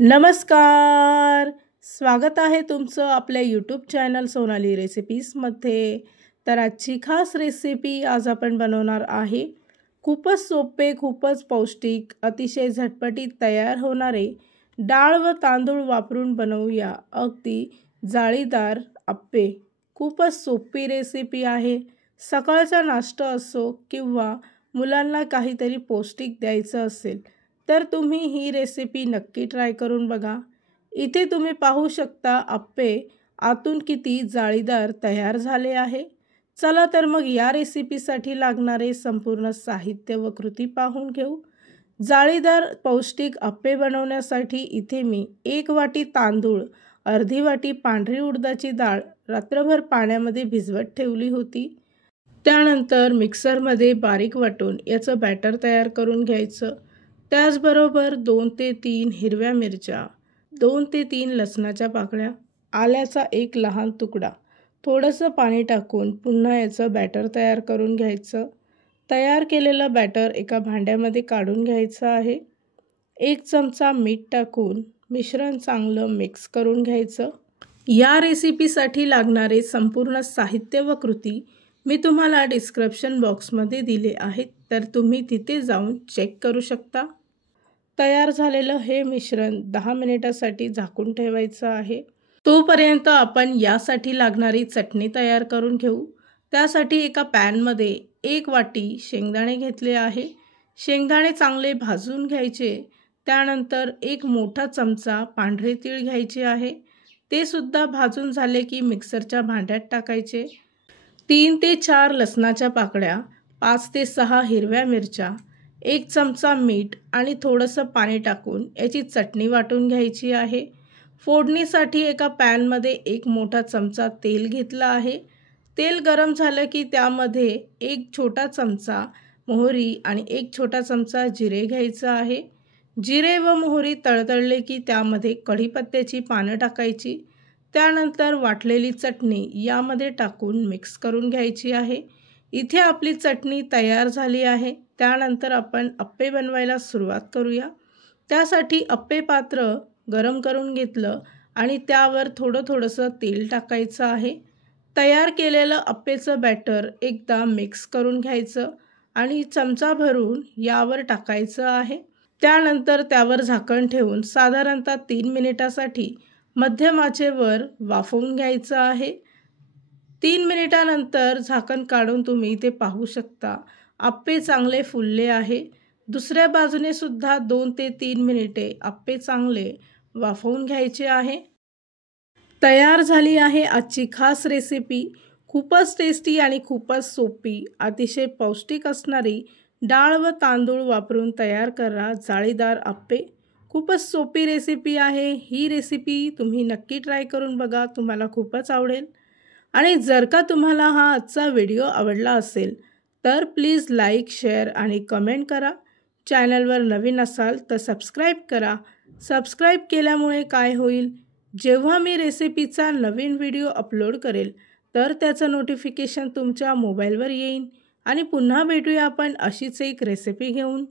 नमस्कार. स्वागत आहे तुमचं आपल्या यूट्यूब चॅनल सोनाली रेसिपीजमध्ये. तर आजची खास रेसिपी आज आपण बनवणार आहे खूपच सोपे, खूपच पौष्टिक, अतिशय झटपटीत तयार होणारे डाळ व तांदूळ वापरून बनवूया अगदी जाळीदार अप्पे. खूपच सोपी रेसिपी आहे. सकाळचा नाश्ता असो किंवा मुलांना काहीतरी पौष्टिक द्यायचं असेल तर तुम्ही ही रेसिपी नक्की ट्राय करून बघा. इथे तुम्ही पाहू शकता अप्पे आतून किती जाळीदार तयार झाले आहे. चला तर मग या रेसिपीसाठी लागणारे संपूर्ण साहित्य व कृती पाहून घेऊ. जाळीदार पौष्टिक अप्पे बनवण्यासाठी इथे मी 1 वाटी तांदूळ, अर्धी वाटी पांढरी उडदाची डाळ रात्रभर पाण्यामध्ये भिजवत ठेवली होती. त्यानंतर मिक्सरमध्ये बारीक वाटून याचं बॅटर तयार करून घ्यायचं. त्याचबरोबर 2 ते 3 हिरव्या मिरच्या, 2 ते 3 लसणाच्या पाकळ्या, आल्याचा एक लहान तुकडा, थोडंसं पाणी टाकून पुन्हा याचं बॅटर तयार करून घ्यायचं. तयार केलेलं बॅटर एका भांड्यामध्ये काढून घ्यायचं आहे. 1 चमचा मीठ टाकून मिश्रण चांगलं मिक्स करून घ्यायचं. या रेसिपीसाठी लागणारे संपूर्ण साहित्य व कृती मी तुम्हाला डिस्क्रिप्शन बॉक्समध्ये दिले आहेत, तर तुम्ही तिथे जाऊन चेक करू शकता. तयार झालेलं हे मिश्रण 10 मिनिटासाठी झाकून ठेवायचं आहे. तोपर्यंत आपण यासाठी लागणारी चटणी तयार करून घेऊ. त्यासाठी एका पॅनमध्ये 1 वाटी शेंगदाणे घेतले आहे. शेंगदाणे चांगले भाजून घ्यायचे. त्यानंतर 1 मोठा चमचा पांढरे तीळ घ्यायचे आहे. ते सुद्धा भाजून झाले की मिक्सरच्या भांड्यात टाकायचे. 3 ते 4 लसणाच्या पाकळ्या, 5 ते 6 हिरव्या मिरच्या, 1 चमचा मीठ आणि थोडंसं पाणी टाकून याची चटणी वाटून घ्यायची आहे. फोडणीसाठी एका पॅनमध्ये 1 मोठा चमचा तेल घेतला आहे. तेल गरम झालं की त्यामध्ये 1 छोटा चमचा मोहरी आणि 1 छोटा चमचा जिरे घ्यायचं आहे. जिरे व मोहरी तळतळले की त्यामध्ये कढीपत्त्याची पानं टाकायची. त्यानंतर वाटलेली चटणी यामध्ये टाकून मिक्स करून घ्यायची आहे. इथे आपली चटणी तयार झाली आहे. त्यानंतर आपण अप्पे बनवायला सुरुवात करूया. त्यासाठी अप्पे पात्र गरम करून घेतलं आणि त्यावर थोडंसं तेल टाकायचं आहे. तयार केलेलं अप्पेचं बॅटर एकदा मिक्स करून घ्यायचं आणि चमचा भरून यावर टाकायचं आहे. त्यानंतर त्यावर झाकण ठेवून साधारणतः 3 मिनिटासाठी मध्यम आचेवर वाफवून घ्यायचं आहे. 3 मिनिटानंतर झाकण काढून तुम्ही इथे पाहू शकता अप्पे चांगले फुलले आहे. दुसऱ्या बाजूने सुद्धा 2 ते 3 मिनिटे अप्पे चांगले वाफवून घ्यायचे आहे. तयार झाली आहे आजची खास रेसिपी. खूपच टेस्टी आणि खूपच सोपी, अतिशय पौष्टिक असणारी डाळ व तांदूळ वापरून तयार करा जाळीदार अप्पे. खूपच सोपी रेसिपी आहे. ही रेसिपी तुम्ही नक्की ट्राय करून बघा, तुम्हाला खूपच आवडेल. आणि जर का तुम्हाला हा आजचा व्हिडिओ आवडला असेल तर प्लीज लाईक, शेअर आणि कमेंट करा. चॅनलवर नवीन असाल तर सबस्क्राईब करा. सबस्क्राईब केल्यामुळे काय होईल, जेव्हा मी रेसिपीचा नवीन व्हिडिओ अपलोड करेल तर त्याचं नोटिफिकेशन तुमच्या मोबाईलवर येईल. आणि पुन्हा भेटूया आपण अशीच एक रेसिपी घेऊन.